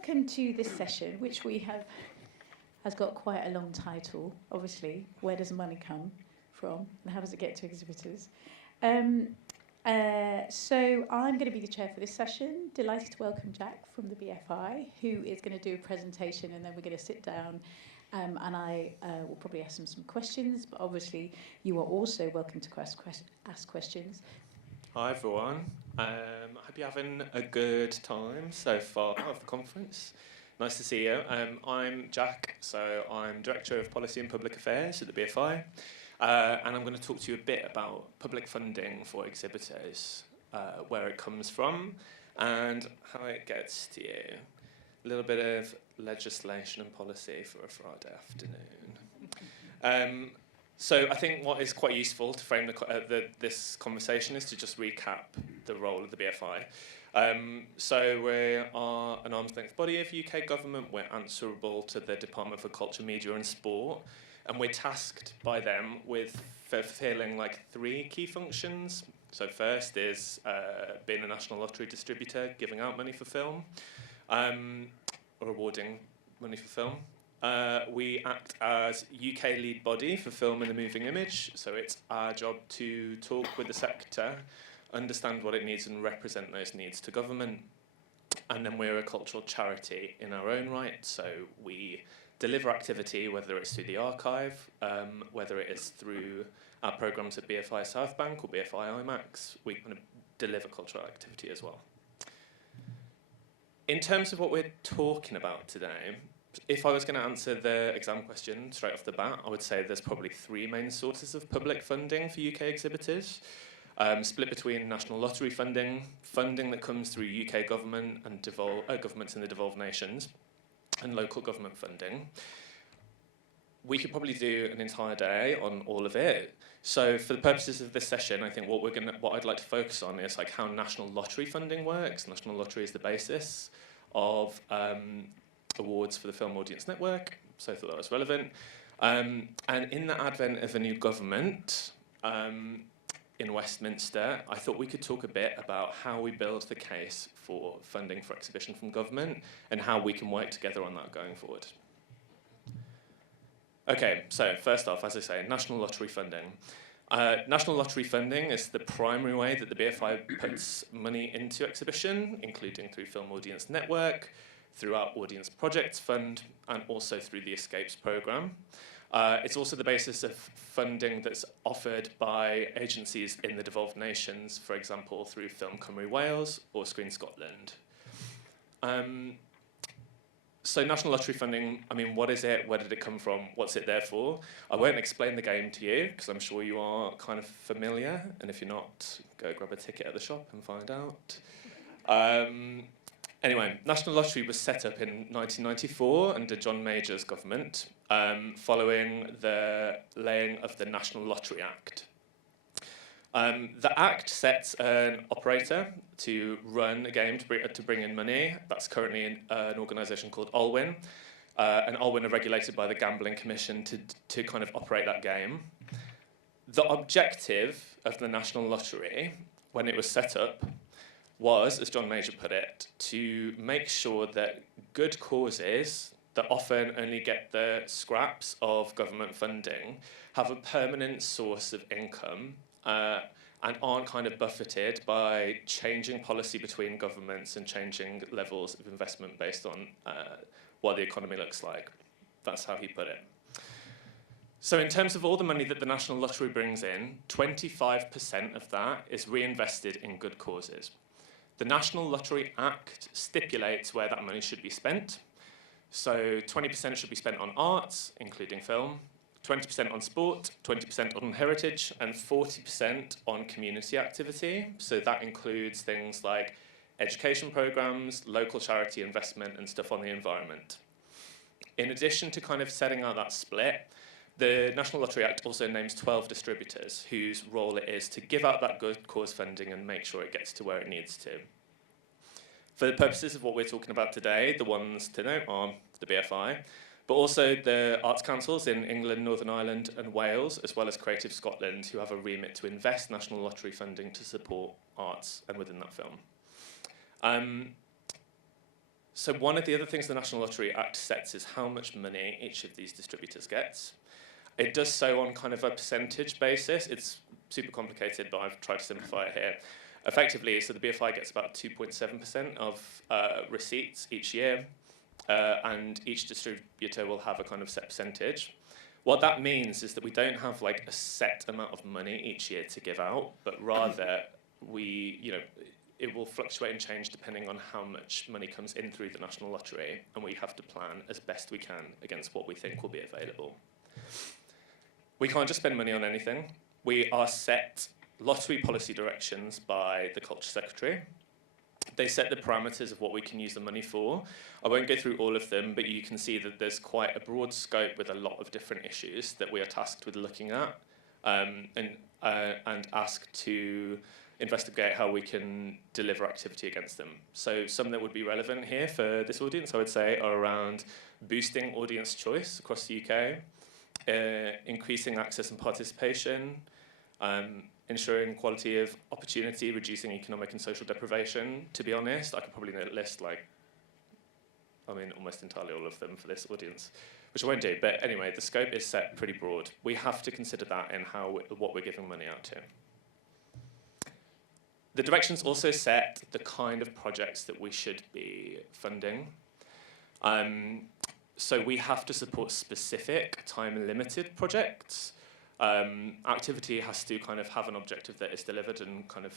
welcome to this session, which has got quite a long title, obviously. Where does money come from and how does it get to exhibitors? So I'm going to be the chair for this session. Delighted to welcome Jack from the BFI, who is going to do a presentation, and then we're going to sit down and I will probably ask him some questions, but obviously you are also welcome to ask questions. Hi everyone, I hope you're having a good time so far of the conference. Nice to see you. I'm Jack, so I'm Director of Policy and Public Affairs at the BFI, and I'm going to talk to you a bit about public funding for exhibitors, where it comes from and how it gets to you. A little bit of legislation and policy for a Friday afternoon. So I think what is quite useful to frame this conversation is to just recap the role of the BFI. So we are an arm's length body of UK government. We're answerable to the Department for Culture, Media and Sport, and we're tasked by them with fulfilling like 3 key functions. So first is being a national lottery distributor, giving out money for film, or awarding money for film. We act as UK lead body for film and the moving image, so it's our job to talk with the sector, understand what it needs and represent those needs to government. And then we're a cultural charity in our own right, so we deliver activity, whether it's through the archive, whether it is through our programmes at BFI South Bank or BFI IMAX, we kind of deliver cultural activity as well. In terms of what we're talking about today, if I was going to answer the exam question straight off the bat, I would say there's probably 3 main sources of public funding for UK exhibitors, split between national lottery funding, funding that comes through UK government and governments in the devolved nations, and local government funding. We could probably do an entire day on all of it. So for the purposes of this session, I think what I'd like to focus on is like how national lottery funding works. National lottery is the basis of awards for the Film Audience Network, so I thought that was relevant. And in the advent of a new government in Westminster, I thought we could talk a bit about how we build the case for funding for exhibition from government and how we can work together on that going forward. Okay, so first off, as I say, national lottery funding. National lottery funding is the primary way that the BFI puts money into exhibition, including through Film Audience Network, through our Audience Projects Fund, and also through the Escapes programme. It's also the basis of funding that's offered by agencies in the devolved nations, for example, through Film Cymru Wales or Screen Scotland. So national lottery funding, I mean, what is it? Where did it come from? What's it there for? I won't explain the game to you, because I'm sure you are kind of familiar, and if you're not, go grab a ticket at the shop and find out. Anyway, National Lottery was set up in 1994 under John Major's government, following the laying of the National Lottery Act. The Act sets an operator to run a game to bring in money. That's currently an organisation called Olwyn, and Olwyn are regulated by the Gambling Commission to kind of operate that game. The objective of the National Lottery, when it was set up, was, as John Major put it, to make sure that good causes that often only get the scraps of government funding have a permanent source of income and aren't kind of buffeted by changing policy between governments and changing levels of investment based on what the economy looks like. That's how he put it. So in terms of all the money that the National Lottery brings in, 25% of that is reinvested in good causes. The National Lottery Act stipulates where that money should be spent. So 20% should be spent on arts, including film, 20% on sport, 20% on heritage, and 40% on community activity. So that includes things like education programs, local charity investment, and stuff on the environment. In addition to kind of setting out that split, the National Lottery Act also names 12 distributors whose role it is to give out that good cause funding and make sure it gets to where it needs to. For the purposes of what we're talking about today, the ones to note are the BFI, but also the arts councils in England, Northern Ireland and Wales, as well as Creative Scotland, who have a remit to invest National Lottery funding to support arts and within that film. So one of the other things the National Lottery Act sets is how much money each of these distributors gets. It does so on kind of a percentage basis. It's super complicated, but I've tried to simplify it here. Effectively, so the BFI gets about 2.7% of receipts each year, and each distributor will have a kind of set percentage. What that means is that we don't have like a set amount of money each year to give out, but rather it will fluctuate and change depending on how much money comes in through the National Lottery, and we have to plan as best we can against what we think will be available. We can't just spend money on anything. We are set lottery policy directions by the Culture Secretary. They set the parameters of what we can use the money for. I won't go through all of them, but you can see that there's quite a broad scope with a lot of different issues that we are tasked with looking at, and asked to investigate how we can deliver activity against them. So some that would be relevant here for this audience, I would say, are around boosting audience choice across the UK, increasing access and participation, ensuring quality of opportunity, reducing economic and social deprivation. To be honest, I could probably list almost entirely all of them for this audience, which I won't do. But anyway, the scope is set pretty broad. We have to consider that in what we're giving money out to. The directions also set the kind of projects that we should be funding. So we have to support specific time-limited projects. Activity has to kind of have an objective that is delivered and kind of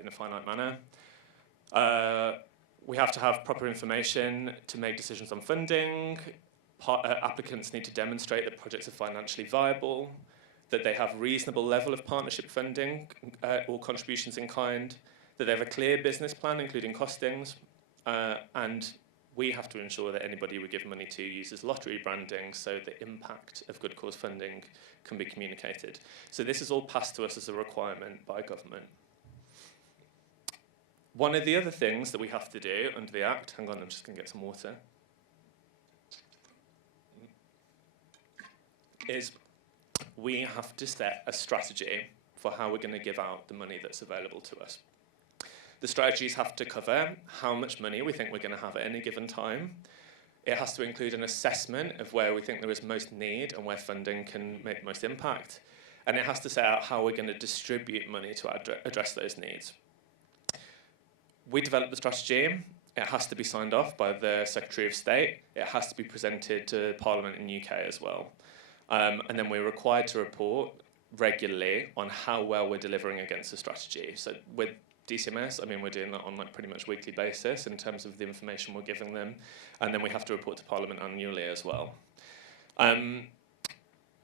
in a finite manner. We have to have proper information to make decisions on funding. Applicants need to demonstrate that projects are financially viable, that they have reasonable level of partnership funding or contributions in kind, that they have a clear business plan, including costings, and we have to ensure that anybody we give money to uses lottery branding so the impact of good cause funding can be communicated. So this is all passed to us as a requirement by government. One of the other things that we have to do under the Act, hang on, I'm just going to get some water, is we have to set a strategy for how we're going to give out the money that's available to us. The strategies have to cover how much money we think we're going to have at any given time. It has to include an assessment of where we think there is most need and where funding can make the most impact. And it has to set out how we're going to distribute money to address those needs. We develop the strategy. It has to be signed off by the Secretary of State. It has to be presented to Parliament in the UK as well. And then we're required to report regularly on how well we're delivering against the strategy. So with DCMS, we're doing that on pretty much weekly basis in terms of the information we're giving them. And then we have to report to Parliament annually as well.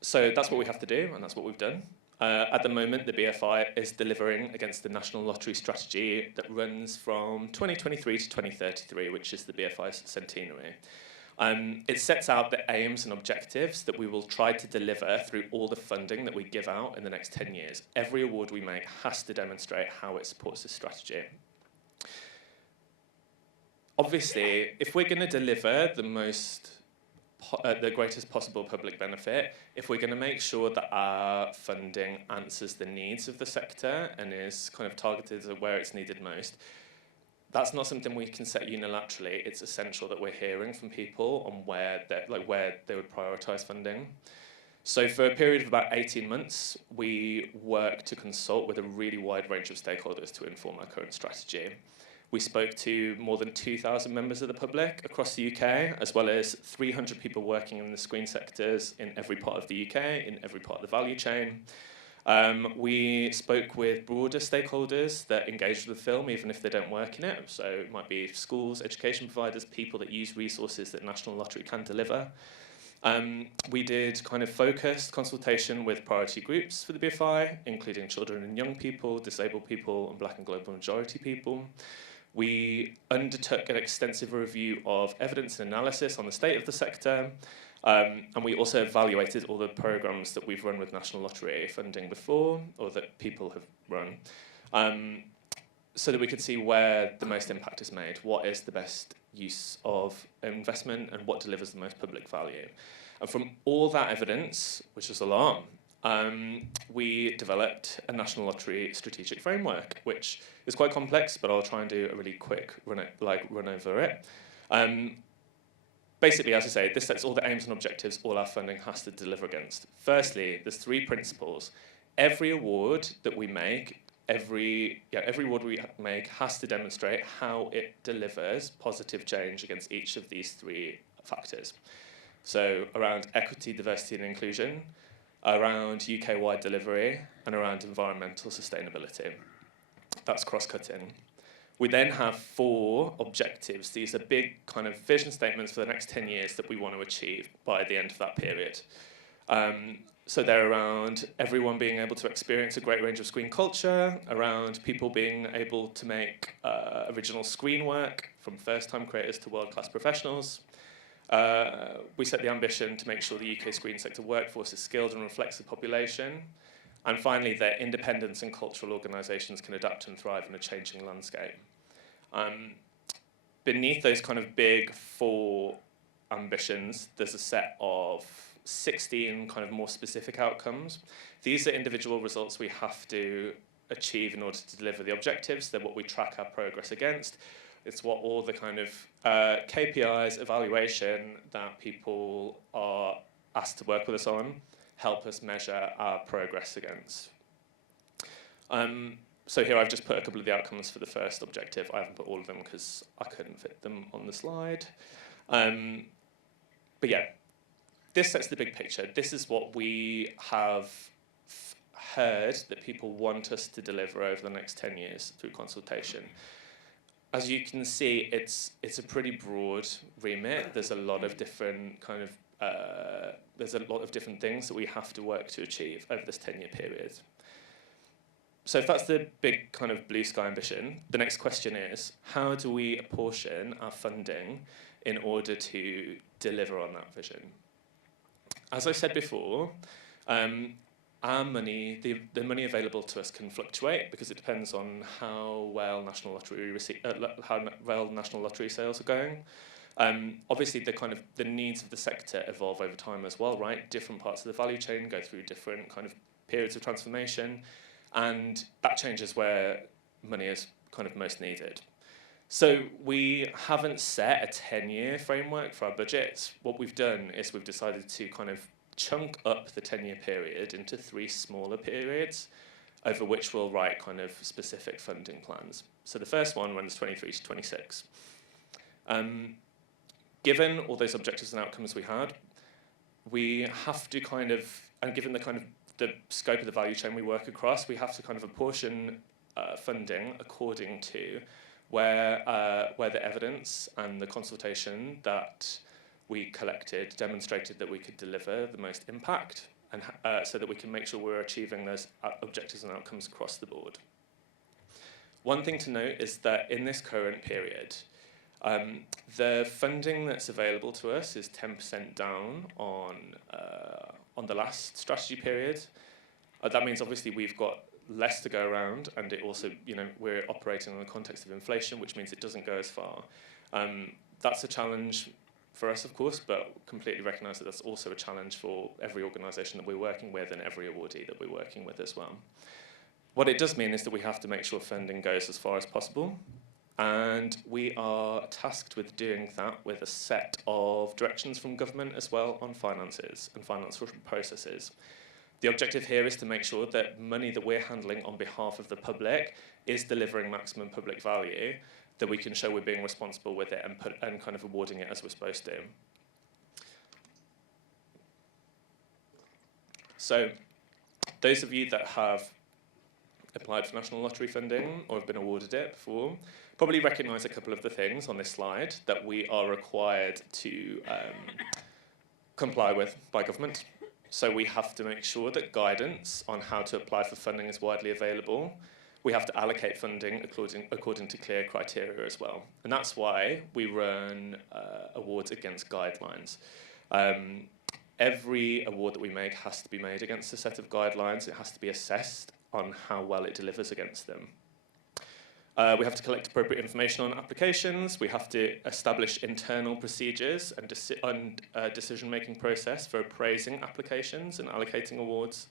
So that's what we have to do, and that's what we've done. At the moment, the BFI is delivering against the National Lottery Strategy that runs from 2023 to 2033, which is the BFI's centenary. It sets out the aims and objectives that we will try to deliver through all the funding that we give out in the next 10 years. Every award we make has to demonstrate how it supports this strategy. Obviously, if we're going to deliver the greatest possible public benefit, if we're going to make sure that our funding answers the needs of the sector and is kind of targeted at where it's needed most, that's not something we can set unilaterally. It's essential that we're hearing from people on where they would prioritise funding. So for a period of about 18 months, we work to consult with a really wide range of stakeholders to inform our current strategy. We spoke to more than 2,000 members of the public across the UK, as well as 300 people working in the screen sectors in every part of the UK, in every part of the value chain. We spoke with broader stakeholders that engage with the film, even if they don't work in it. So it might be schools, education providers, people that use resources that National Lottery can deliver. We did kind of focused consultation with priority groups for the BFI, including children and young people, disabled people, and Black and global majority people. We undertook an extensive review of evidence and analysis on the state of the sector. And we also evaluated all the programmes that we've run with National Lottery funding before, or that people have run, so that we could see where the most impact is made, what is the best use of investment, and what delivers the most public value. And from all that evidence, which is a lot, we developed a National Lottery strategic framework, which is quite complex, but I'll try and do a really quick run over it. Basically, as I say, this sets all the aims and objectives all our funding has to deliver against. Firstly, there's 3 principles. Every award that we make, every award we make has to demonstrate how it delivers positive change against each of these 3 factors. So around equity, diversity and inclusion, around UK-wide delivery, and around environmental sustainability. That's cross-cutting. We then have 4 objectives. These are big kind of vision statements for the next 10 years that we want to achieve by the end of that period. So they're around everyone being able to experience a great range of screen culture, around people being able to make original screen work from first-time creators to world-class professionals. We set the ambition to make sure the UK screen sector workforce is skilled and reflects the population. And finally, that independence and cultural organisations can adapt and thrive in a changing landscape. Beneath those kind of big 4 ambitions, there's a set of 16 kind of more specific outcomes. These are individual results we have to achieve in order to deliver the objectives. They're what we track our progress against. It's what all the kind of KPIs, evaluation that people are asked to work with us on help us measure our progress against. So here I've just put a couple of the outcomes for the first objective. I haven't put all of them because I couldn't fit them on the slide. But yeah, this sets the big picture. This is what we have heard that people want us to deliver over the next 10 years through consultation. As you can see, it's a pretty broad remit. There's a lot of different kind of there's a lot of different things that we have to work to achieve over this 10-year period. So if that's the big kind of blue sky ambition, the next question is, how do we apportion our funding in order to deliver on that vision? As I said before, our money, the money available to us can fluctuate because it depends on how well national lottery sales are going. Obviously, the needs of the sector evolve over time as well, right? Different parts of the value chain go through different kind of periods of transformation, and that changes where money is kind of most needed. So we haven't set a 10-year framework for our budgets. What we've done is we've decided to kind of chunk up the 10-year period into 3 smaller periods over which we'll write kind of specific funding plans. So the first one runs 23 to 26. Given all those objectives and outcomes we had, we have to kind of, and given the kind of the scope of the value chain we work across, we have to kind of apportion funding according to where the evidence and the consultation that we collected demonstrated that we could deliver the most impact, and so that we can make sure we're achieving those objectives and outcomes across the board. One thing to note is that in this current period, the funding that's available to us is 10% down on the last strategy period. That means obviously we've got less to go around, and it also, we're operating in the context of inflation, which means it doesn't go as far. That's a challenge for us, of course, but completely recognise that that's also a challenge for every organisation that we're working with and every awardee that we're working with as well. What it does mean is that we have to make sure funding goes as far as possible, and we are tasked with doing that with a set of directions from government as well on finances and financial processes. The objective here is to make sure that money that we're handling on behalf of the public is delivering maximum public value, that we can show we're being responsible with it and kind of awarding it as we're supposed to. So those of you that have applied for national lottery funding or have been awarded it before probably recognise a couple of the things on this slide that we are required to comply with by government. So we have to make sure that guidance on how to apply for funding is widely available. We have to allocate funding according to clear criteria as well. And that's why we run awards against guidelines. Every award that we make has to be made against a set of guidelines. It has to be assessed on how well it delivers against them. We have to collect appropriate information on applications. We have to establish internal procedures and decision-making process for appraising applications and allocating awards.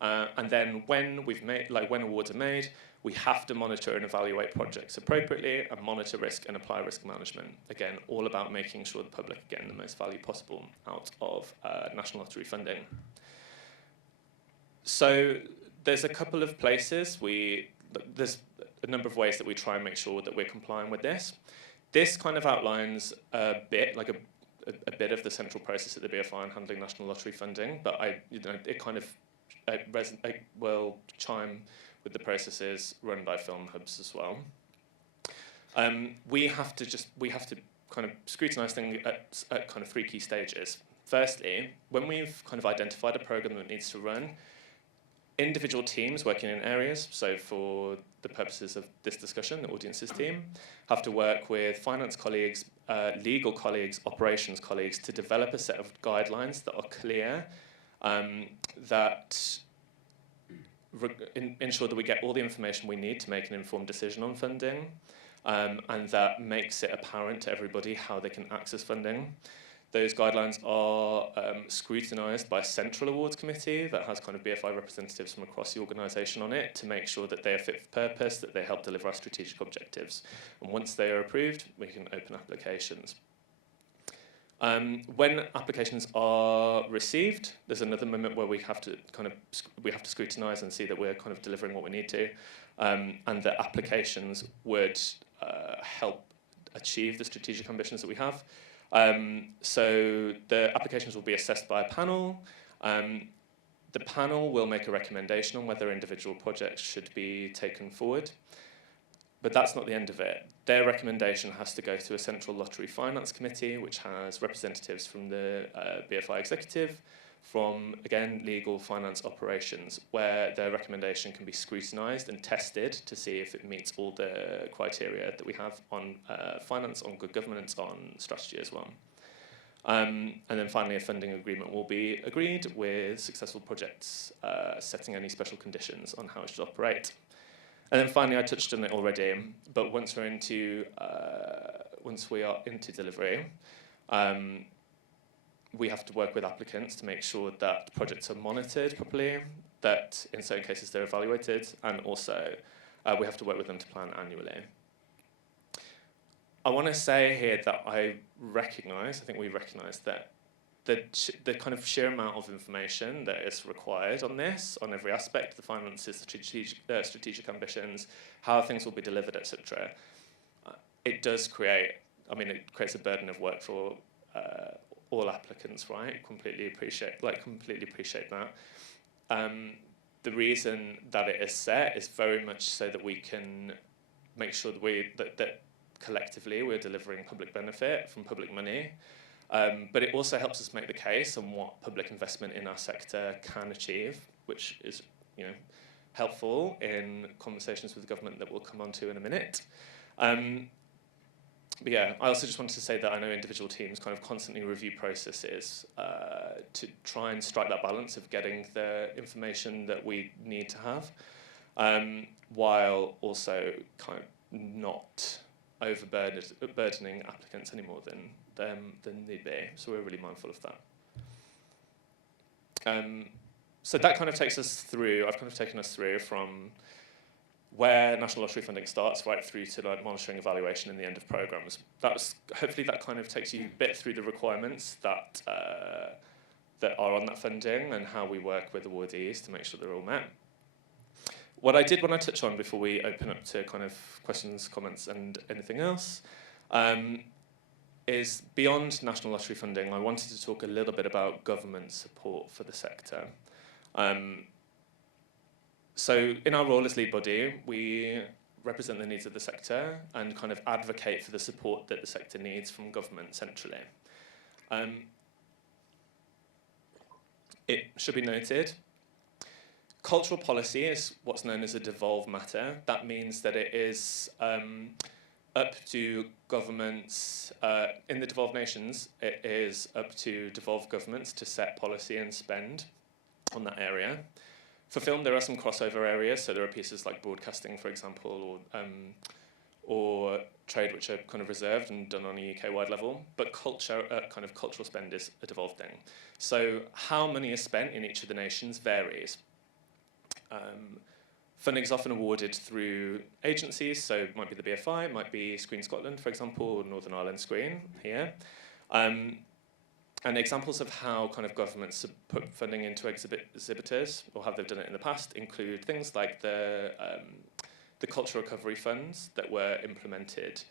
And then when when awards are made, we have to monitor and evaluate projects appropriately and monitor risk and apply risk management. Again, all about making sure the public are getting the most value possible out of National Lottery funding. So there's a couple of places there's a number of ways that we try and make sure that we're complying with this. This kind of outlines a bit, like a bit of the central process at the BFI in handling National Lottery funding, but it kind of will chime with the processes run by film hubs as well. We have to kind of scrutinise things at kind of 3 key stages. Firstly, when we've kind of identified a programme that needs to run, individual teams working in areas, so for the purposes of this discussion, the audiences team, have to work with finance colleagues, legal colleagues, operations colleagues to develop a set of guidelines that are clear, that ensure that we get all the information we need to make an informed decision on funding, and that makes it apparent to everybody how they can access funding. Those guidelines are scrutinised by a central awards committee that has kind of BFI representatives from across the organisation on it to make sure that they are fit for purpose, that they help deliver our strategic objectives. And once they are approved, we can open applications. When applications are received, there's another moment where we have to scrutinise and see that we're kind of delivering what we need to, and that applications would help achieve the strategic ambitions that we have. So the applications will be assessed by a panel. The panel will make a recommendation on whether individual projects should be taken forward. But that's not the end of it. Their recommendation has to go to a central lottery finance committee, which has representatives from the BFI executive, from, again, legal, finance, operations, where their recommendation can be scrutinised and tested to see if it meets all the criteria that we have on finance, on good governance, on strategy as well. And then finally, a funding agreement will be agreed with successful projects, setting any special conditions on how it should operate. And then finally, I touched on it already, but once we are into delivery, we have to work with applicants to make sure that projects are monitored properly, that in certain cases they're evaluated, and also we have to work with them to plan annually. I want to say here that I think we recognise that the kind of sheer amount of information that is required on this, on every aspect, the finances, the strategic ambitions, how things will be delivered, etc. It does create, it creates a burden of work for all applicants, right? Completely appreciate that. The reason that it is set is very much so that we can make sure that collectively we're delivering public benefit from public money. But it also helps us make the case on what public investment in our sector can achieve, which is, helpful in conversations with the government that we'll come on to in a minute. But yeah, I also just wanted to say that I know individual teams kind of constantly review processes to try and strike that balance of getting the information that we need to have, while also kind of not overburdening applicants any more than need be. So we're really mindful of that. So that kind of takes us through, I've kind of taken us through from where National Lottery funding starts right through to like monitoring, evaluation and the end of programmes. Hopefully that kind of takes you a bit through the requirements that are on that funding and how we work with awardees to make sure they're all met. What I did want to touch on before we open up to kind of questions, comments and anything else is beyond National Lottery funding, I wanted to talk a little bit about government support for the sector. So in our role as lead body, we represent the needs of the sector and kind of advocate for the support that the sector needs from government centrally. It should be noted, cultural policy is what's known as a devolved matter. That means that it is up to governments, in the devolved nations, it is up to devolved governments to set policy and spend on that area. For film, there are some crossover areas, so there are pieces like broadcasting, for example, or trade, which are kind of reserved and done on a UK-wide level, but culture, kind of cultural spend is a devolved thing. So how money is spent in each of the nations varies. Funding is often awarded through agencies, so it might be the BFI, it might be Screen Scotland, for example, or Northern Ireland Screen here. And examples of how kind of governments put funding into exhibitors, or how they've done it in the past, include things like the cultural recovery funds that were implemented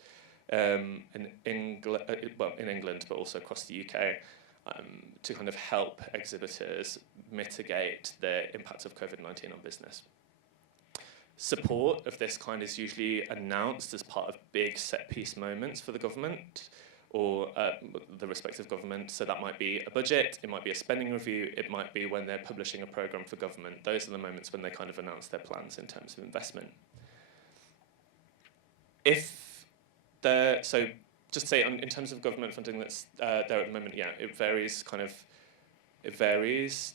in England, but also across the UK, to kind of help exhibitors mitigate the impact of COVID-19 on business. Support of this kind is usually announced as part of big set-piece moments for the government, or the respective government. So that might be a budget, it might be a spending review, it might be when they're publishing a programme for government. Those are the moments when they kind of announce their plans in terms of investment. So just say in terms of government funding that's there at the moment, yeah, it varies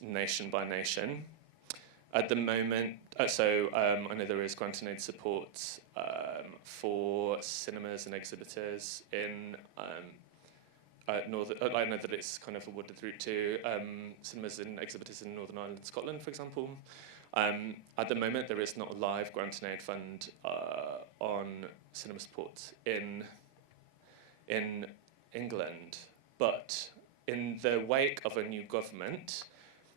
nation by nation. At the moment, I know there is grant and aid support for cinemas and exhibitors in I know that it's kind of awarded through to cinemas and exhibitors in Northern Ireland, Scotland, for example. At the moment, there is not a live grant and aid fund on cinema support in England, but in the wake of a new government,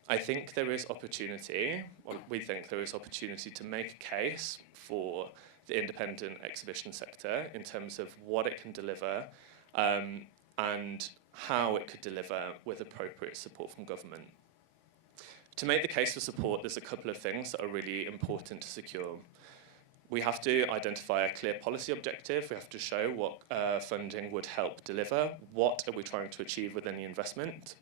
I think there is opportunity, or we think there is opportunity to make a case for the independent exhibition sector in terms of what it can deliver and how it could deliver with appropriate support from government. To make the case for support, there's a couple of things that are really important to secure. We have to identify a clear policy objective. We have to show what funding would help deliver. What are we trying to achieve with any investment?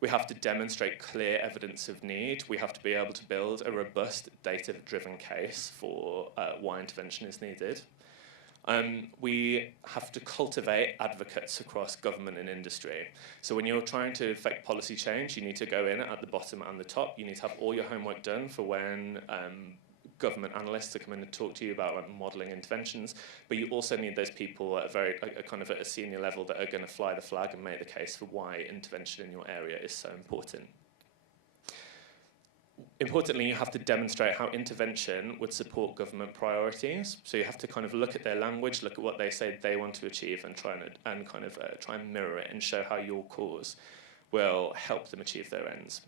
We have to demonstrate clear evidence of need. We have to be able to build a robust data-driven case for why intervention is needed. We have to cultivate advocates across government and industry. So when you're trying to affect policy change, you need to go in at the bottom and the top. You need to have all your homework done for when government analysts to come in and talk to you about modelling interventions, but you also need those people at a senior level that are going to fly the flag and make the case for why intervention in your area is so important. Importantly, you have to demonstrate how intervention would support government priorities. So you have to kind of look at their language, look at what they say they want to achieve, and try and mirror it and show how your cause will help them achieve their ends.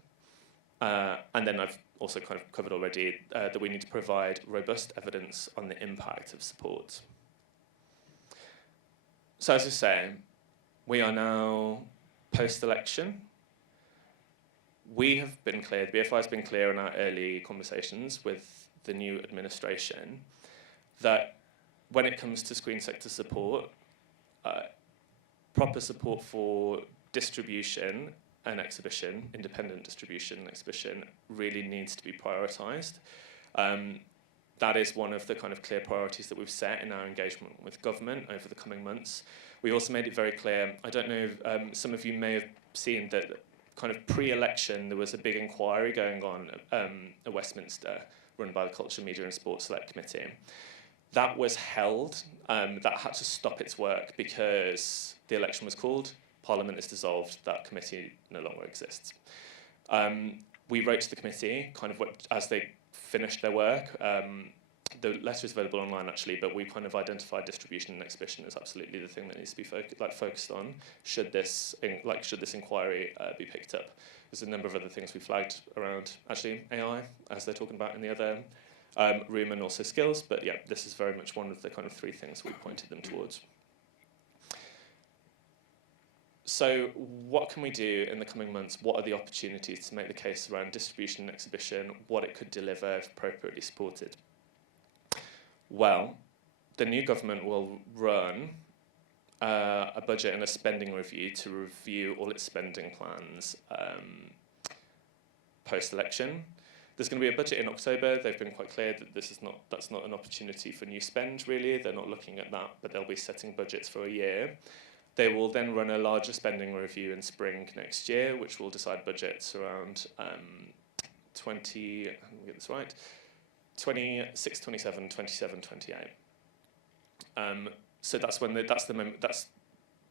And then I've also kind of covered already that we need to provide robust evidence on the impact of support. So as I say, we are now post-election. We have been clear, the BFI has been clear in our early conversations with the new administration that when it comes to screen sector support, proper support for distribution and exhibition, independent distribution and exhibition, really needs to be prioritised. That is one of the kind of clear priorities that we've set in our engagement with government over the coming months. We also made it very clear, I don't know if some of you may have seen that kind of pre-election there was a big inquiry going on at Westminster run by the Culture, Media and Sports Select Committee. That was held, that had to stop its work because the election was called, Parliament is dissolved, that committee no longer exists. We wrote to the committee, kind of as they finished their work. The letter is available online actually, but we kind of identified distribution and exhibition as absolutely the thing that needs to be focused on. Should this inquiry be picked up? There's a number of other things we flagged around actually AI, as they're talking about in the other room, and also skills. But yeah, this is very much one of the kind of three things we pointed them towards. So what can we do in the coming months? What are the opportunities to make the case around distribution and exhibition, what it could deliver if appropriately supported? Well, the new government will run a budget and a spending review to review all its spending plans post-election. There's going to be a budget in October. They've been quite clear that that's not an opportunity for new spend, really. They're not looking at that, but they'll be setting budgets for a year. They will then run a larger spending review in spring next year, which will decide budgets around 26, 27, 27, 28. So that's when that's the moment.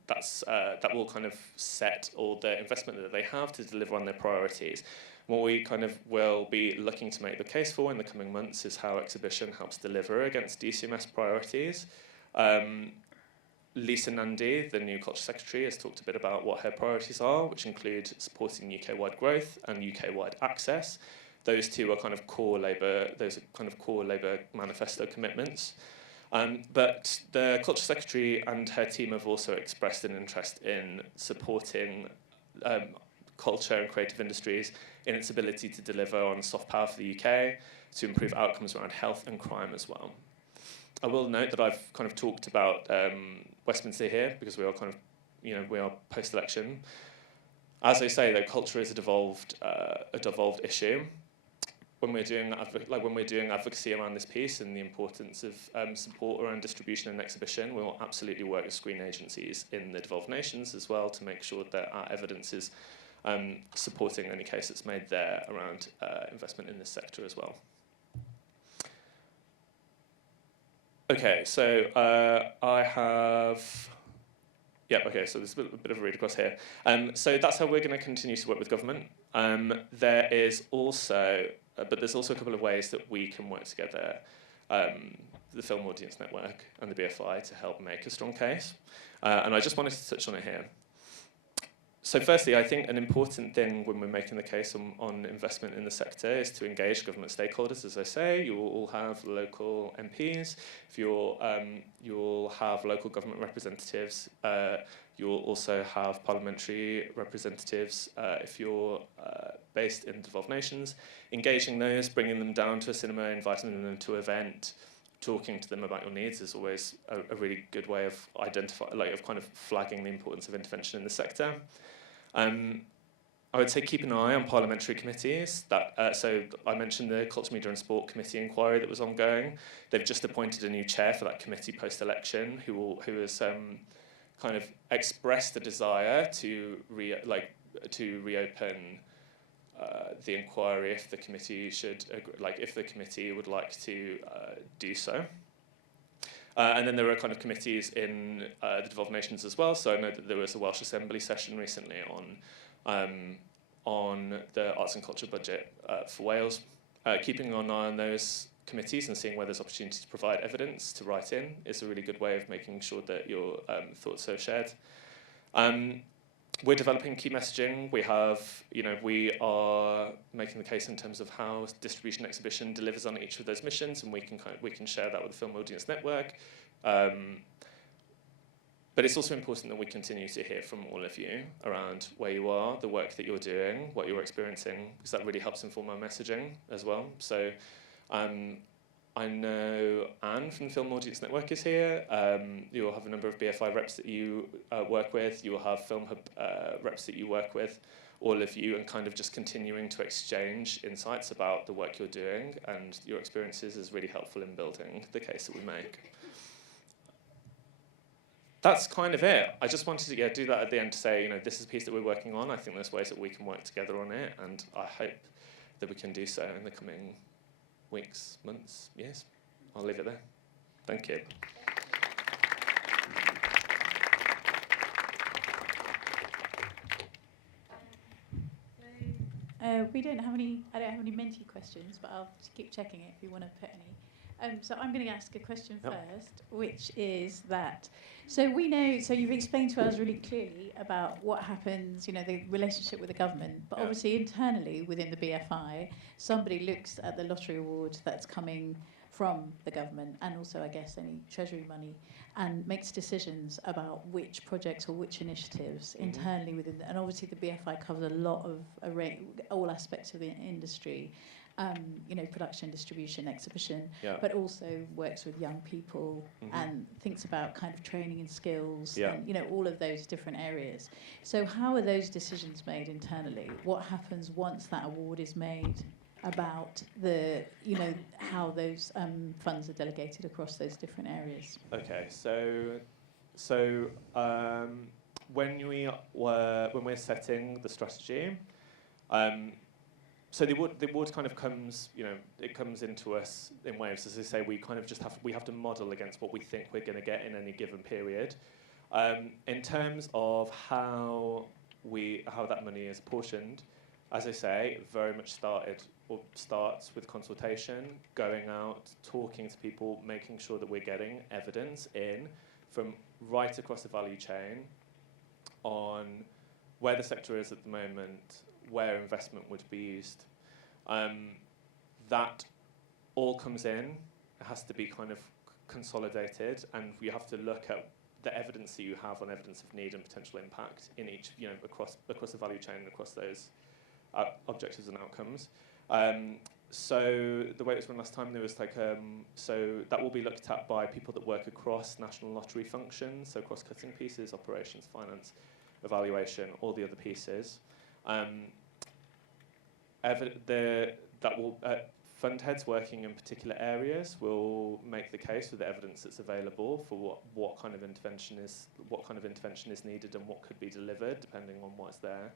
That will kind of set all the investment that they have to deliver on their priorities. What we kind of will be looking to make the case for in the coming months is how exhibition helps deliver against DCMS priorities. Lisa Nandi, the new Culture Secretary, has talked a bit about what her priorities are, which include supporting UK-wide growth and UK-wide access. Those two are kind of core Labour manifesto commitments. But the Culture Secretary and her team have also expressed an interest in supporting culture and creative industries in its ability to deliver on soft power for the UK, to improve outcomes around health and crime as well. I will note that I've kind of talked about Westminster here because we are kind of, we are post-election. As I say, though, culture is a devolved issue. When we're doing advocacy around this piece and the importance of support around distribution and exhibition, we will absolutely work with screen agencies in the devolved nations as well to make sure that our evidence is supporting any case that's made there around investment in this sector as well. Okay, so so there's a bit of a read across here. So that's how we're going to continue to work with government. There's also a couple of ways that we can work together, the Film Audience Network and the BFI, to help make a strong case. And I just wanted to touch on it here. So firstly, I think an important thing when we're making the case on investment in the sector is to engage government stakeholders. As I say, you will all have local MPs. You'll have local government representatives. You'll also have parliamentary representatives if you're based in devolved nations. Engaging those, bringing them down to a cinema, inviting them to an event, talking to them about your needs is always a really good way of kind of flagging the importance of intervention in the sector. I would say keep an eye on parliamentary committees. So I mentioned the Culture, Media and Sport Committee inquiry that was ongoing. They've just appointed a new chair for that committee post-election who has kind of expressed the desire to reopen the inquiry if the committee would like to do so. And then there are kind of committees in the devolved nations as well. So I know that there was a Welsh Assembly session recently on the arts and culture budget for Wales. Keeping an eye on those committees and seeing where there's opportunity to provide evidence to write in is a really good way of making sure that your thoughts are shared. We're developing key messaging. We are making the case in terms of how distribution exhibition delivers on each of those missions, and we can share that with the Film Audience Network. But it's also important that we continue to hear from all of you around where you are, the work that you're doing, what you're experiencing, because that really helps inform our messaging as well. So I know Anne from the Film Audience Network is here. You will have a number of BFI reps that you work with. You will have Film Hub reps that you work with, all of you, and kind of just continuing to exchange insights about the work you're doing and your experiences is really helpful in building the case that we make. That's kind of it. I just wanted to do that at the end to say, this is a piece that we're working on. I think there's ways that we can work together on it, and I hope that we can do so in the coming weeks, months, years. I'll leave it there. Thank you. I don't have any Menti questions, but I'll just keep checking it if you want to put any. So I'm going to ask a question first, which is that, so we know, so you've explained to us really clearly about what happens, the relationship with the government, but obviously internally within the BFI, somebody looks at the lottery award that's coming from the government and also, I guess, any treasury money and makes decisions about which projects or which initiatives internally within, and obviously the BFI covers a lot of all aspects of the industry. Production, distribution, exhibition, but also works with young people and thinks about kind of training and skills and, all of those different areas. So how are those decisions made internally? What happens once that award is made about the, how those funds are delegated across those different areas? Okay, so when we're setting the strategy, so the award kind of comes, it comes into us in waves. As I say, we kind of we have to model against what we think we're going to get in any given period. In terms of how that money is apportioned, as I say, very much starts with consultation, going out, talking to people, making sure that we're getting evidence in from right across the value chain on where the sector is at the moment, where investment would be used. That all comes in. It has to be kind of consolidated, and you have to look at the evidence that you have on evidence of need and potential impact in each, across the value chain, across those objectives and outcomes. So the way it was run last time, there was like, so that will be looked at by people that work across national lottery functions, so cross-cutting pieces, operations, finance, evaluation, all the other pieces. Fund heads working in particular areas will make the case with the evidence that's available for what kind of intervention is needed and what could be delivered depending on what's there,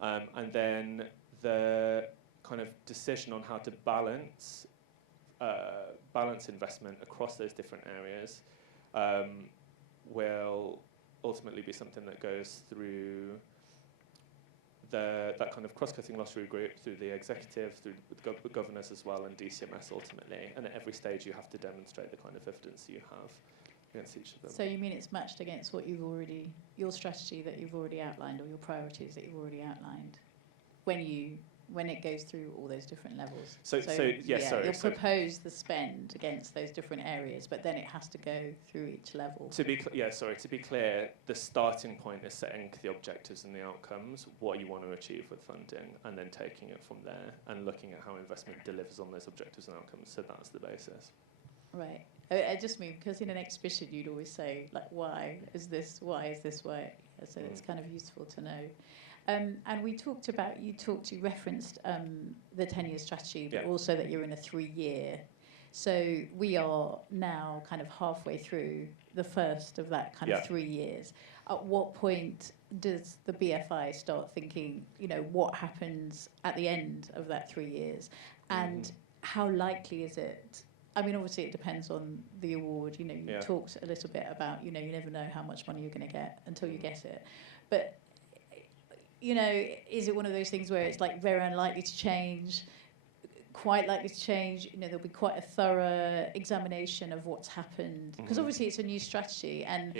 and then the kind of decision on how to balance investment across those different areas will ultimately be something that goes through that kind of cross-cutting lottery group, through the executive, through the governors as well, and DCMS ultimately. And at every stage you have to demonstrate the kind of evidence you have against each of them. So you mean it's matched against what your strategy that you've already outlined, or your priorities that you've already outlined, when it goes through all those different levels? You'll propose the spend against those different areas, but then it has to go through each level. To be clear, the starting point is setting the objectives and the outcomes, what you want to achieve with funding, and then taking it from there and looking at how investment delivers on those objectives and outcomes. So that's the basis. Right. I just mean, because in an exhibition you'd always say, like, why is this way? So it's kind of useful to know. And you referenced the 10-year strategy, but also that you're in a 3-year. So we are now kind of halfway through the first of that kind of 3 years. At what point does the BFI start thinking, what happens at the end of that 3 years? And how likely is it? I mean, obviously it depends on the award. You talked a little bit about, you never know how much money you're going to get until you get it. But is it one of those things where it's like very unlikely to change, quite likely to change? There'll be quite a thorough examination of what's happened, because obviously it's a new strategy, and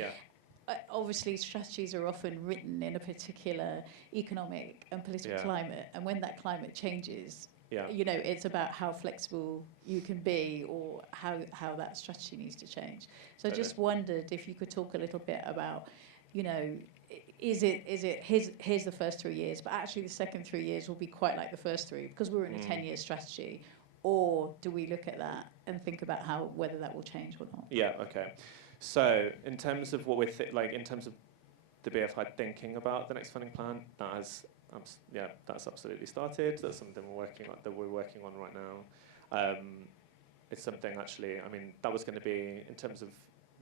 obviously strategies are often written in a particular economic and political climate, and when that climate changes, it's about how flexible you can be, or how that strategy needs to change. So I just wondered if you could talk a little bit about, is it here's the first 3 years, but actually the second 3 years will be quite like the first 3 because we're in a 10-year strategy, or do we look at that and think about whether that will change or not? Yeah. Okay. So in terms of what in terms of the BFI thinking about the next funding plan, that's absolutely started. That's something we're working on right now. It's something actually. I mean, that was going to be in terms of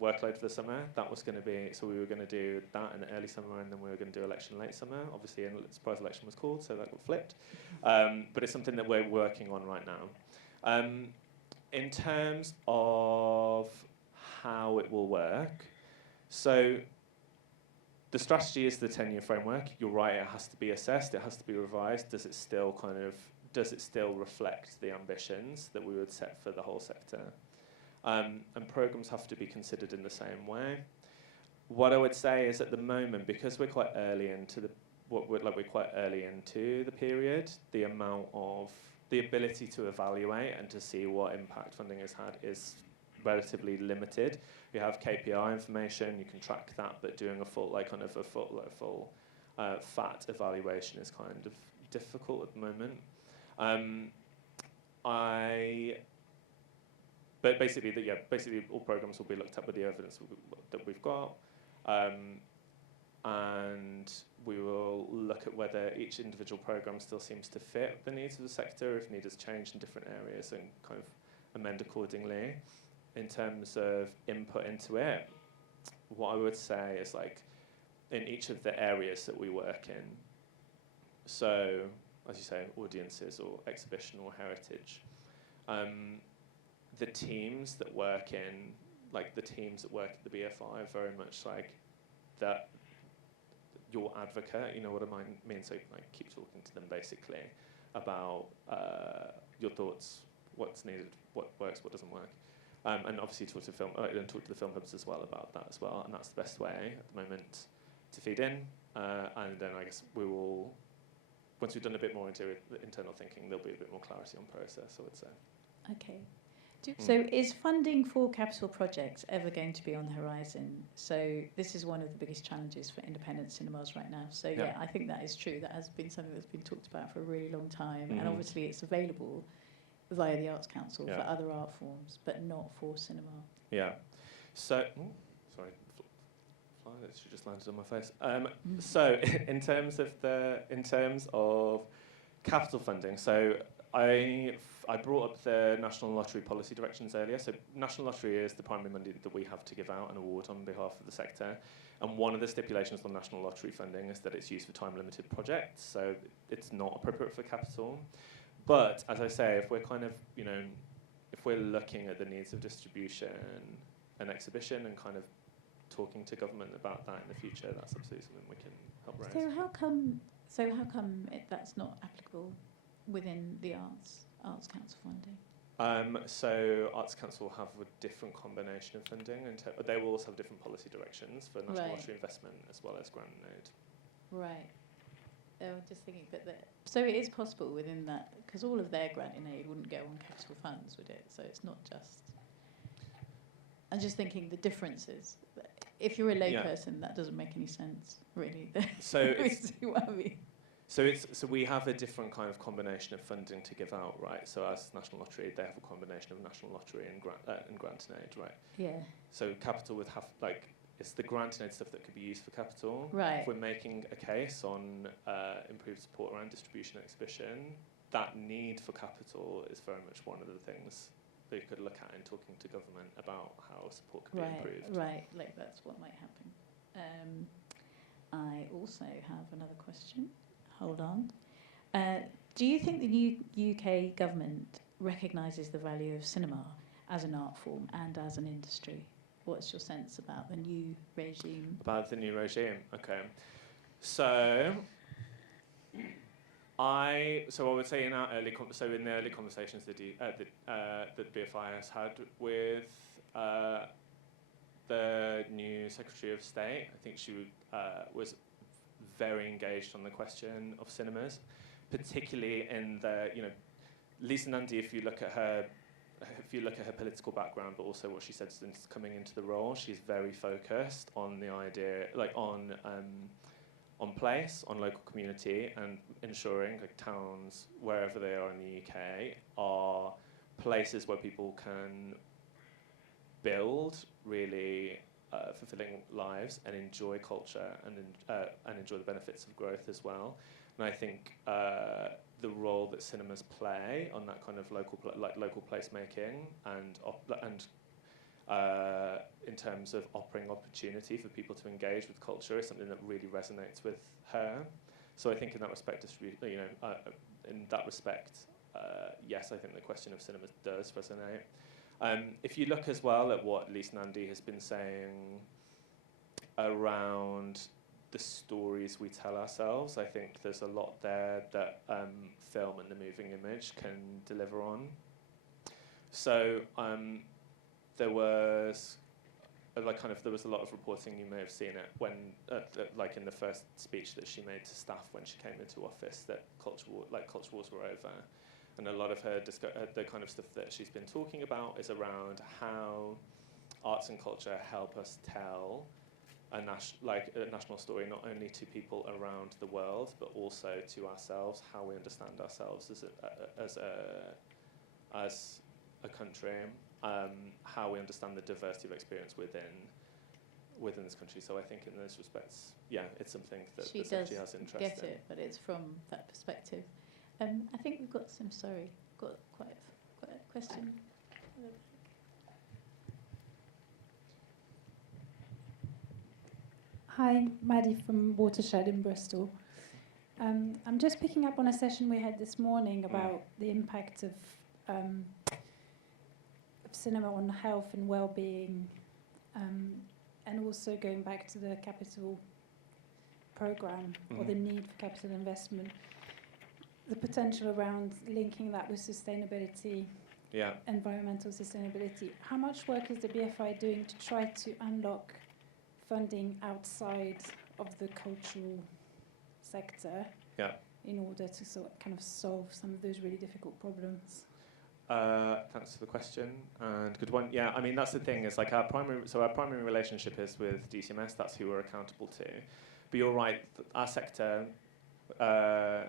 workload for the summer. That was going to be, so we were going to do that in the early summer, and then we were going to do election late summer. Obviously, a surprise election was called, so that got flipped. But it's something that we're working on right now. In terms of how it will work, so the strategy is the 10-year framework. You're right; it has to be assessed. It has to be revised. Does it still reflect the ambitions that we would set for the whole sector? And programmes have to be considered in the same way. What I would say is, at the moment, because we're quite early into the period, the ability to evaluate and to see what impact funding has had is relatively limited. We have KPI information, you can track that, but doing a full fat evaluation is kind of difficult at the moment. But basically all programmes will be looked at with the evidence that we've got, and we will look at whether each individual programme still seems to fit the needs of the sector, if needs change in different areas, and kind of amend accordingly. In terms of input into it, what I would say is, like, in each of the areas that we work in, so as you say, audiences or exhibition or heritage, the teams that work at the BFI are very much like that. your advocate, you know what I mean? So like keep talking to them basically about your thoughts, what's needed, what works, what doesn't work. And obviously talk to the film hubs as well about that as well, and that's the best way at the moment to feed in. And then I guess we will, once we've done a bit more internal thinking, there'll be a bit more clarity on process, I would say. Okay. So is funding for capital projects ever going to be on the horizon? So this is one of the biggest challenges for independent cinemas right now. So yeah, I think that is true. That has been something that's been talked about for a really long time. And obviously it's available via the Arts Council for other art forms, but not for cinema. Yeah. So, sorry, fly that she just landed on my face. So in terms of capital funding, so I brought up the National Lottery policy directions earlier. So National Lottery is the primary money that we have to give out and award on behalf of the sector. And one of the stipulations on National Lottery funding is that it's used for time-limited projects. So it's not appropriate for capital. But as I say, if we're kind of, if we're looking at the needs of distribution and exhibition and kind of talking to government about that in the future, that's absolutely something we can help raise. So how come that's not applicable within the Arts Council funding? So Arts Council have a different combination of funding, and they will also have different policy directions for National Lottery investment as well as grant and aid. Right. I'm just thinking, so it is possible within that, because all of their grant and aid wouldn't go on capital funds, would it? So it's not just. I'm just thinking the differences. If you're a layperson, that doesn't make any sense, really. So see what I mean? So we have a different kind of combination of funding to give out, right? So as National Lottery, they have a combination of National Lottery and grant and aid, right? Yeah. So capital would have it's the grant and aid stuff that could be used for capital. Right. If we're making a case on improved support around distribution and exhibition, that need for capital is very much one of the things that you could look at in talking to government about how support could be improved. Right, like that's what might happen. I also have another question. Hold on. Do you think the new UK government recognises the value of cinema as an art form and as an industry? What's your sense about the new regime? About the new regime, okay. So I would say in the early conversations that BFI has had with the new Secretary of State, I think she was very engaged on the question of cinemas, particularly in the, Lisa Nandy, if you look at her political background, but also what she said since coming into the role, she's very focused on the idea, on place, on local community, and ensuring towns, wherever they are in the UK, are places where people can build really fulfilling lives and enjoy culture and enjoy the benefits of growth as well. And I think the role that cinemas play on that kind of local placemaking and in terms of offering opportunity for people to engage with culture is something that really resonates with her. So I think in that respect, yes, I think the question of cinemas does resonate. If you look as well at what Lisa Nandy has been saying around the stories we tell ourselves, I think there's a lot there that film and the moving image can deliver on. So there was a lot of reporting. You may have seen it when, in the first speech that she made to staff when she came into office, that culture wars were over, and a lot of her the kind of stuff that she's been talking about is around how arts and culture help us tell a national story, not only to people around the world, but also to ourselves, how we understand ourselves as a country, how we understand the diversity of experience within this country. So I think in those respects, it's something that she has interest in. Get it, but it's from that perspective. I think we've got quite a question. Hi, Maddie from Watershed in Bristol. I'm just picking up on a session we had this morning about the impact of cinema on health and well-being, and also going back to the capital programme or the need for capital investment, the potential around linking that with sustainability, environmental sustainability. How much work is the BFI doing to try to unlock funding outside of the cultural sector in order to kind of solve some of those really difficult problems? Thanks for the question, and good one. Yeah, I mean, that's the thing, is like our primary relationship is with DCMS. That's who we're accountable to. But you're right, our sector, the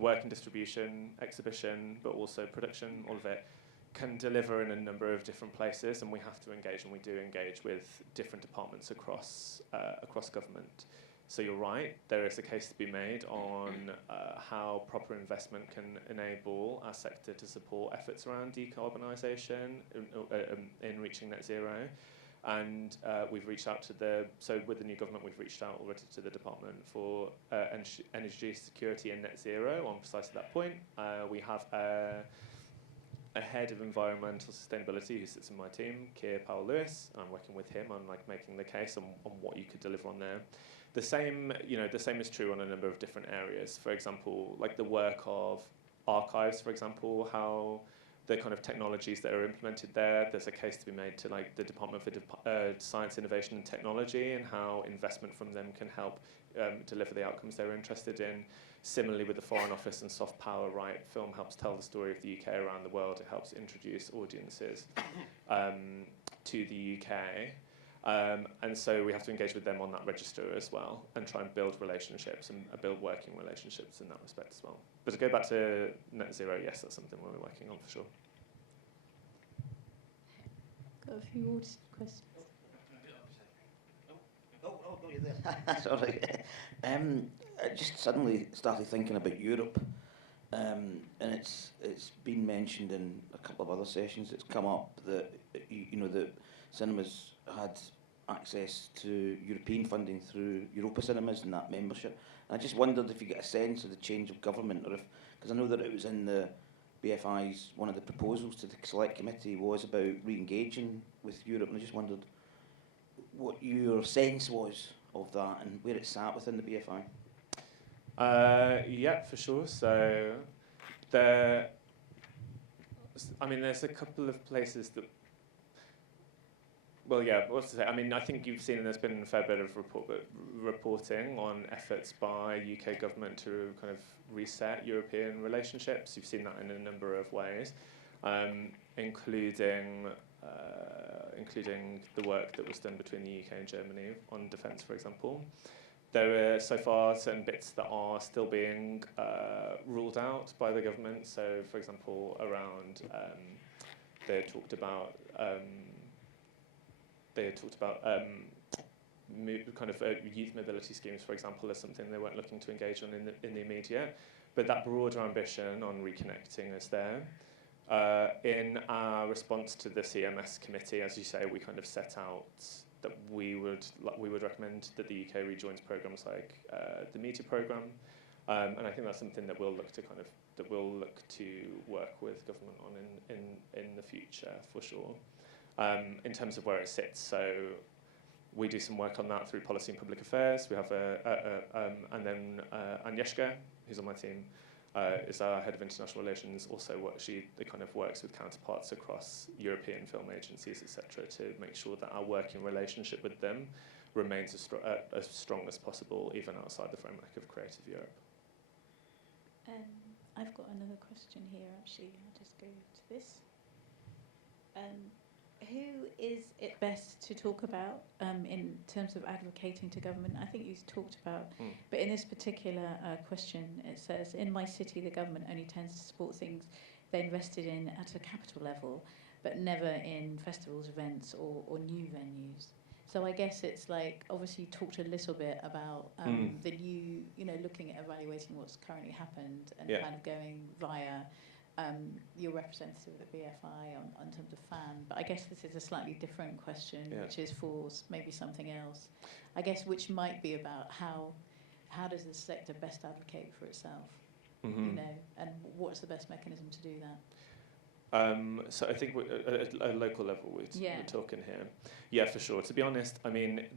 work and distribution, exhibition, but also production, all of it, can deliver in a number of different places, and we have to engage, and we do engage with different departments across government. So you're right, there is a case to be made on how proper investment can enable our sector to support efforts around decarbonisation in reaching net zero. And we've reached out to with the new government, we've reached out already to the Department for Energy Security and Net Zero on precisely that point. We have a head of environmental sustainability who sits in my team, Powell, and I'm working with him on making the case on what you could deliver on there. The same is true on a number of different areas. For example, like the work of archives, for example, how the kind of technologies that are implemented there, there's a case to be made to the Department for Science, Innovation and Technology, and how investment from them can help deliver the outcomes they're interested in. Similarly with the Foreign Office and soft power, right? Film helps tell the story of the UK around the world. It helps introduce audiences to the UK. And so we have to engage with them on that register as well, and try and build relationships and build working relationships in that respect as well. But to go back to net zero, yes, that's something we're working on for sure. Got a few audience questions. Oh, you're there. Sorry. I just suddenly started thinking about Europe, and it's been mentioned in a couple of other sessions. It's come up that that cinemas had access to European funding through Europa Cinemas and that membership. And I just wondered if you get a sense of the change of government, or because I know that it was in the BFI's, one of the proposals to the Select Committee was about re-engaging with Europe, and I just wondered what your sense was of that and where it sat within the BFI. Yeah, for sure. So there's a couple of places that. Well, yeah, what's to say? I mean, I think you've seen there's been a fair bit of reporting on efforts by UK government to kind of reset European relationships. You've seen that in a number of ways, including the work that was done between the UK and Germany on defence, for example. There are so far certain bits that are still being ruled out by the government. So, for example, around they talked about kind of youth mobility schemes, for example, as something they weren't looking to engage on in the immediate. But that broader ambition on reconnecting is there. In our response to the CMS committee, as you say, we kind of set out that we would recommend that the UK rejoins programs like the media program, and I think that's something that we'll look to work with government on in the future for sure. In terms of where it sits, so we do some work on that through policy and public affairs. We have and then Agnieszka, who's on my team, is our head of international relations. Also, she kind of works with counterparts across European film agencies, etc., to make sure that our working relationship with them remains as strong as possible, even outside the framework of Creative Europe. I've got another question here. Actually, I'll just go to this. Who is it best to talk about in terms of advocating to government? I think you talked about, but in this particular question, it says, in my city, the government only tends to support things they invested in at a capital level, but never in festivals, events, or new venues. So I guess it's like, obviously you talked a little bit about the new, looking at evaluating what's currently happened and kind of going via your representative of the BFI on terms of fan, but I guess this is a slightly different question, which is for maybe something else. I guess which might be about how does the sector best advocate for itself, and what's the best mechanism to do that? So I think at a local level we're talking here. Yeah, for sure. To be honest, I mean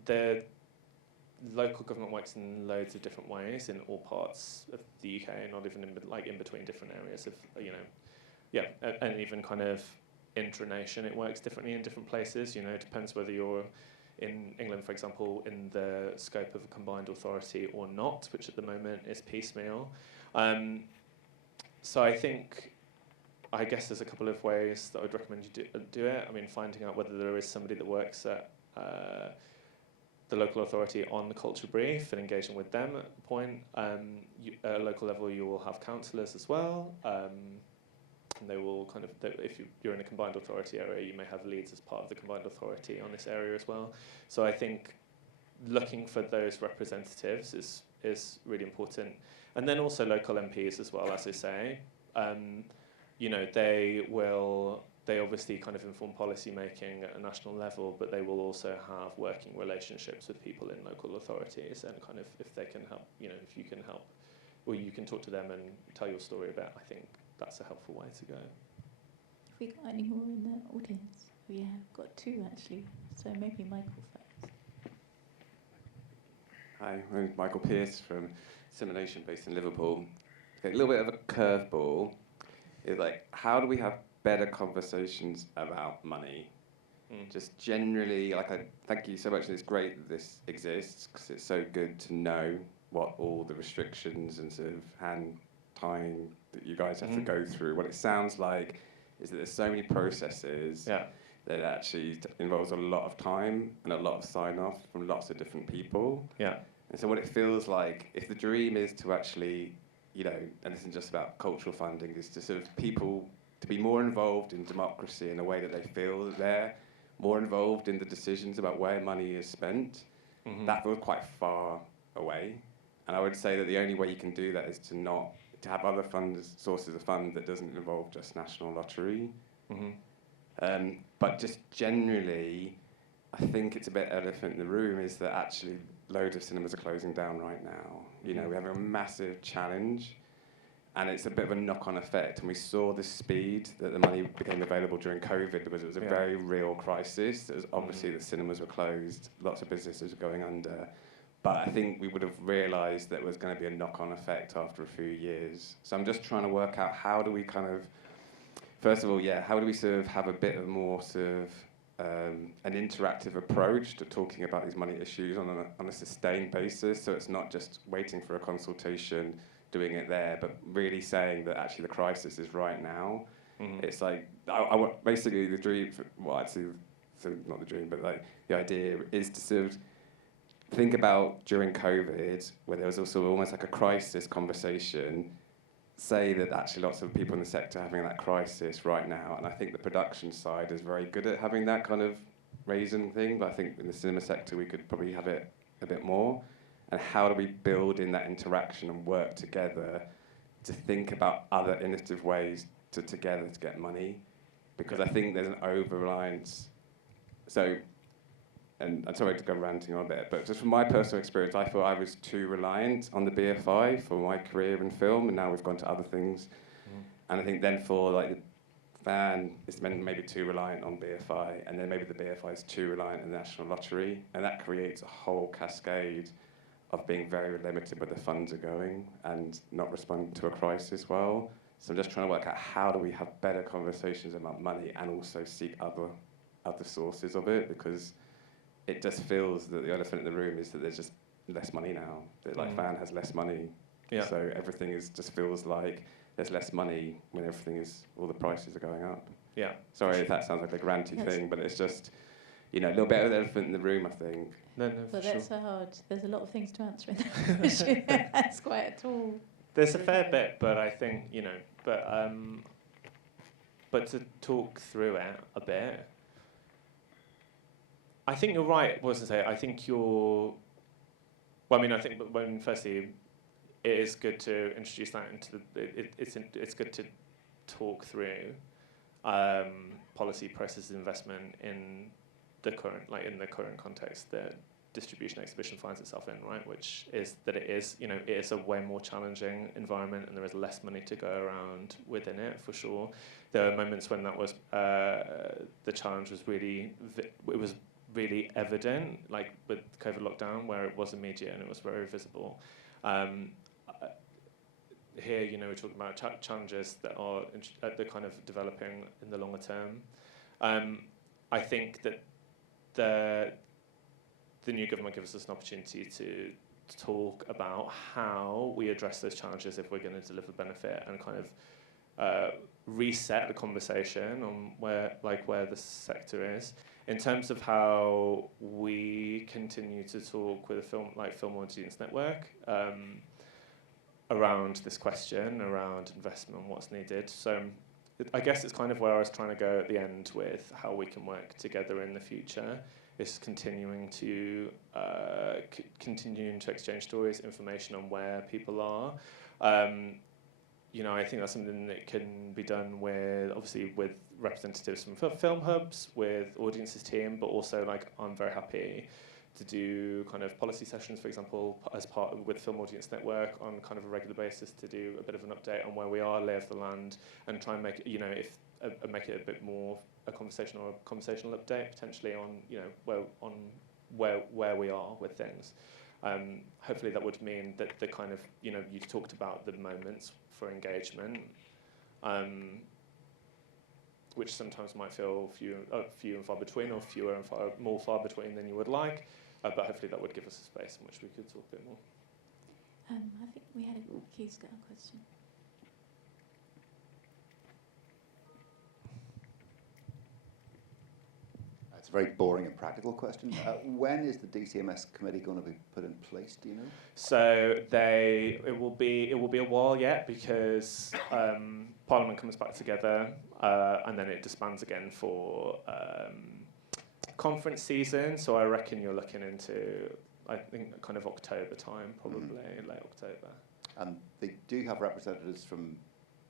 local government works in loads of different ways in all parts of the UK, not even in between different areas of, and even kind of intra-nation, it works differently in different places. It depends whether you're in England, for example, in the scope of a combined authority or not, which at the moment is piecemeal. So I guess there's a couple of ways that I would recommend you do it. I mean, finding out whether there is somebody that works at the local authority on the culture brief and engaging with them at the point. At a local level, you will have councillors as well. And they will if you're in a combined authority area, you may have leads as part of the combined authority on this area as well. So I think looking for those representatives is really important. And then also local MPs as well, as I say. They obviously kind of inform policy making at a national level, but they will also have working relationships with people in local authorities, and kind of if they can help, if you can help, or you can talk to them and tell your story about. I think that's a helpful way to go. Have we got any more in the audience? We have got two actually, so maybe Michael first. Hi, I'm Michael Pearce from Simulation based in Liverpool. Okay, a little bit of a curveball is how do we have better conversations about money? Just generally, thank you so much, and it's great that this exists, because it's so good to know what all the restrictions and sort of hand tying that you guys have to go through. What it sounds like is that there's so many processes that it actually involves a lot of time and a lot of sign-off from lots of different people. Yeah. And so what it feels like, if the dream is to actually, and this isn't just about cultural funding, is to sort of people to be more involved in democracy in a way that they feel that they're more involved in the decisions about where money is spent. That feels quite far away. And I would say that the only way you can do that is to have other sources of fund that doesn't involve just National Lottery. But just generally, I think it's a bit elephant in the room is that actually loads of cinemas are closing down right now. We have a massive challenge, and it's a bit of a knock-on effect. And we saw the speed that the money became available during COVID because it was a very real crisis. It was obviously the cinemas were closed, lots of businesses were going under. But I think we would have realised that there was going to be a knock-on effect after a few years. So I'm just trying to work out how do we first of all, how do we sort of have a bit of more sort of an interactive approach to talking about these money issues on a sustained basis, so it's not just waiting for a consultation, doing it there, but really saying that actually the crisis is right now. It's basically the dream, so not the dream, but the idea is to sort of think about during COVID, where there was also almost like a crisis conversation, say that actually lots of people in the sector are having that crisis right now, and I think the production side is very good at having that kind of raising thing, but I think in the cinema sector we could probably have it a bit more. And how do we build in that interaction and work together to think about other innovative ways to get money? Because I think there's an over-reliance. So, and I'm sorry to go ranting on a bit, but just from my personal experience, I thought I was too reliant on the BFI for my career in film, and now we've gone to other things. And I think then for the fan, it's maybe too reliant on BFI, and then maybe the BFI is too reliant on the National Lottery, and that creates a whole cascade of being very limited where the funds are going and not responding to a crisis well. So I'm just trying to work out how do we have better conversations about money and also seek other sources of it, because it just feels that the elephant in the room is that there's just less money now. That fan has less money, so everything just feels like there's less money when all the prices are going up. Yeah. Sorry if that sounds like a granty thing, but it's just a little bit of the elephant in the room, I think. No, well, that's so hard. There's a lot of things to answer in that question. That's quite a tall. There's a fair bit, but I think but to talk through it a bit. I think you're right. What was I say? I think you're. Well, I mean, I think firstly, it is good to introduce that into it's good to talk through policy process investment in the current context that distribution exhibition finds itself in, right? Which is that it is a way more challenging environment, and there is less money to go around within it, for sure. There were moments when that was the challenge was really really evident, like with COVID lockdown, where it was immediate and it was very visible. Here, you know, we're talking about challenges that are they're kind of developing in the longer term. I think that the new government gives us an opportunity to talk about how we address those challenges if we're going to deliver benefit, and kind of reset the conversation on where the sector is in terms of how we continue to talk with a Film Audience Network around this question, around investment and what's needed. So I guess it's kind of where I was trying to go at the end with how we can work together in the future, is continuing to exchange stories, information on where people are. You know, I think that's something that can be done with, obviously, with representatives from film hubs, with audiences team, but also, like, I'm very happy to do kind of policy sessions, for example, as part of, with Film Audience Network on kind of a regular basis, to do a bit of an update on where we are, lay of the land, and try and make it, you know, make it a bit more a conversational update potentially on, you know, where we are with things. Hopefully that would mean that the kind of, you know, you've talked about the moments for engagement, which sometimes might feel few and far between, or fewer and more far between than you would like, but hopefully that would give us a space in which we could talk a bit more. I think we had a Keith's got a question. It's a very boring and practical question. When is the DCMS committee going to be put in place? Do you know? So it will be a while yet, because Parliament comes back together and then it disbands again for conference season. So I reckon you're looking into, I think, kind of October time, probably late October. And they do have representatives from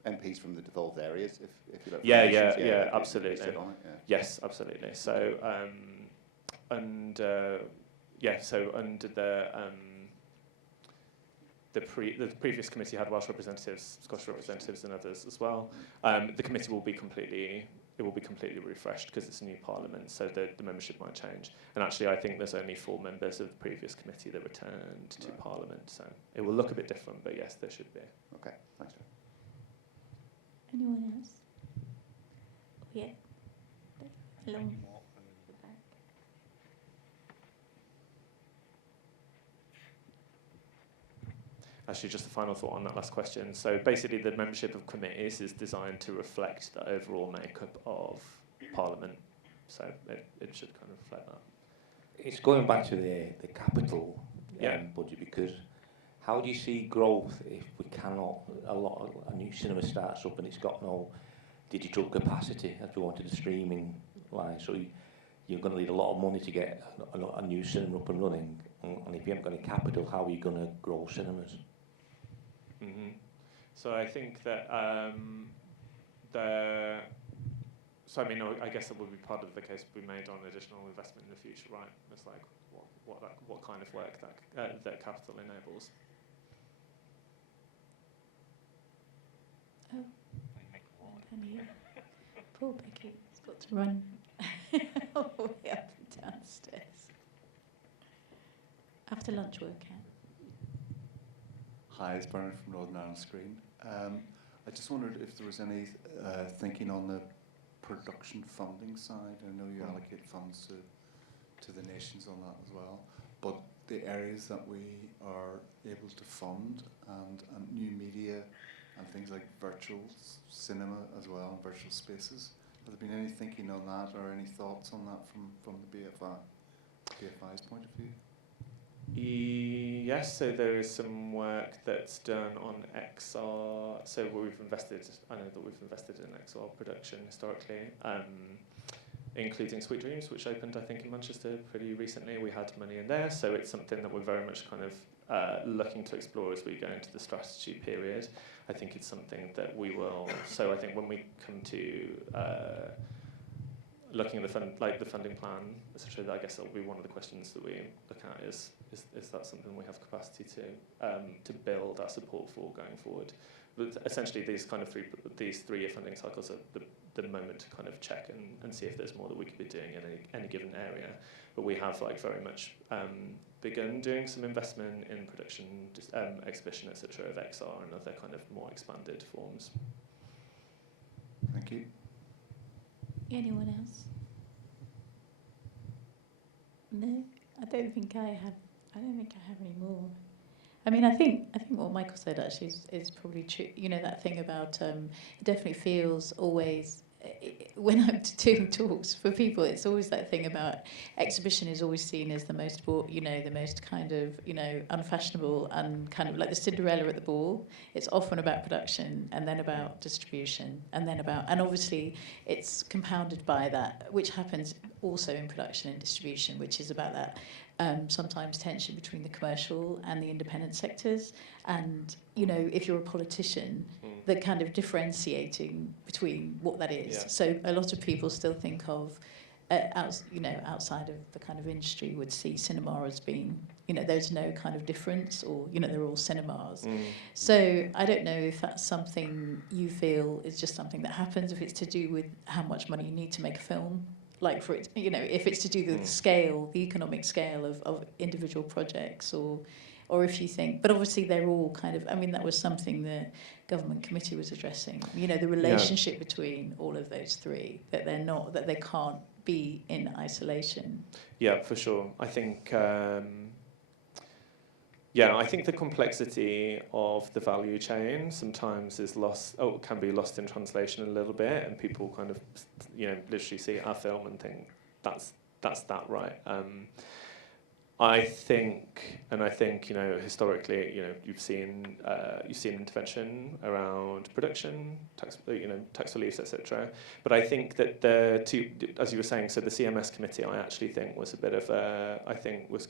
MPs from the devolved areas, if you look. Yeah, absolutely. Sit on it, yeah. Yes, absolutely. So so under the previous committee had Welsh representatives, Scottish representatives, and others as well. The committee will be completely refreshed because it's a new Parliament, so the membership might change. And actually, I think there's only 4 members of the previous committee that returned to Parliament, so it will look a bit different, but yes, there should be. Okay, thanks. Anyone else? Yeah. Along the back. Actually, just a final thought on that last question. So basically, the membership of committees is designed to reflect the overall makeup of Parliament. So it should kind of reflect that. It's going back to the capital budget, because how do you see growth if we cannot, a new cinema starts up and it's got no digital capacity as we wanted the streaming line? So you're going to need a lot of money to get a new cinema up and running, and if you haven't got any capital, how are you going to grow cinemas? Mm-hmm. So I think that so I mean, I guess that would be part of the case we made on additional investment in the future, right? It's like what kind of work that capital enables. Oh, Penny. Poor Becky, has got to run all the way up and downstairs. After lunch workout. Hi, it's Bernard from Northern Ireland Screen. I just wondered if there was any thinking on the production funding side. I know you allocate funds to the nations on that as well, but the areas that we are able to fund and new media and things like virtual cinema as well, and virtual spaces. Has there been any thinking on that, or any thoughts on that from the BFI's point of view? Yes, so there is some work that's done on XR. So we've invested, I know that we've invested in XR production historically, including Sweet Dreams, which opened, I think, in Manchester pretty recently. We had money in there, so it's something that we're very much kind of looking to explore as we go into the strategy period. I think it's something that we will. So I think when we come to looking at the funding plan, essentially, I guess that will be one of the questions that we look at is that something we have capacity to build our support for going forward. But essentially, these 3-year funding cycles are the moment to kind of check and see if there's more that we could be doing in any given area. But we have like very much begun doing some investment in production, exhibition, etc. of XR and other kind of more expanded forms. Thank you. Anyone else? No, I don't think I have any more. I mean, I think what Michael said actually is probably true. You know, that thing about it definitely feels always, when I'm doing talks for people, it's always that thing about exhibition is always seen as the most, the most kind of, unfashionable and kind of like the Cinderella at the ball. It's often about production and then about distribution and obviously it's compounded by that, which happens also in production and distribution, which is about that sometimes tension between the commercial and the independent sectors. And, if you're a politician, the kind of differentiating between what that is. Yeah. So a lot of people still think of, outside of the kind of industry, would see cinema as being, there's no kind of difference, or, they're all cinemas. So I don't know if that's something you feel is just something that happens, if it's to do with how much money you need to make a film. Like for it, if it's to do with the scale, the economic scale of individual projects, or if you think, but obviously they're all kind of, that was something the government committee was addressing, the relationship between all of those three, that they can't be in isolation. Yeah, for sure. I think, I think the complexity of the value chain sometimes is can be lost in translation a little bit, and people kind of, literally see our film and think that's that, right? I think, historically, you've seen intervention around production, tax reliefs, etc. But I think that the two, as you were saying, so the CMS committee, I actually think was a bit of I think it was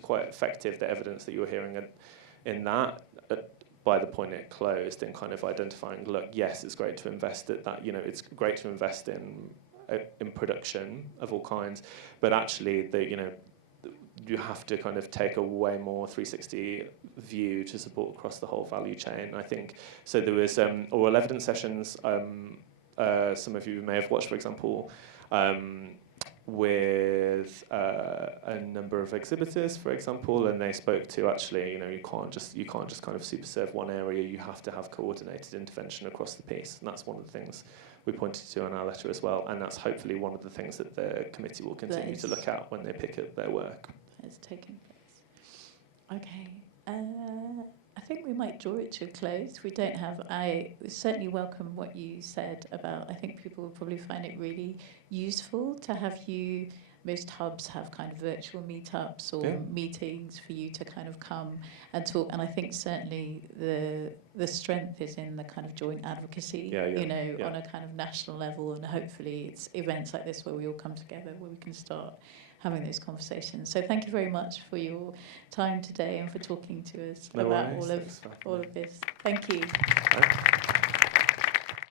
quite effective, the evidence that you were hearing in that, by the point it closed, in kind of identifying, look, yes, it's great to invest at that, it's great to invest in production of all kinds, but actually you have to kind of take a way more 360 view to support across the whole value chain. I think so. There was oral evidence sessions. Some of you may have watched, for example, with a number of exhibitors, for example, and they spoke to actually, you can't just kind of super serve one area. You have to have coordinated intervention across the piece, and that's one of the things we pointed to in our letter as well. And that's hopefully one of the things that the committee will continue to look at when they pick up their work. Has taken place. Okay. I think we might draw it to a close. I certainly welcome what you said about, I think people will probably find it really useful to have you, most hubs have kind of virtual meetups or meetings for you to kind of come and talk. And I think certainly the strength is in the kind of joint advocacy, on a kind of national level. And hopefully it's events like this where we all come together, where we can start having those conversations. So thank you very much for your time today and for talking to us about all of this. Thank you.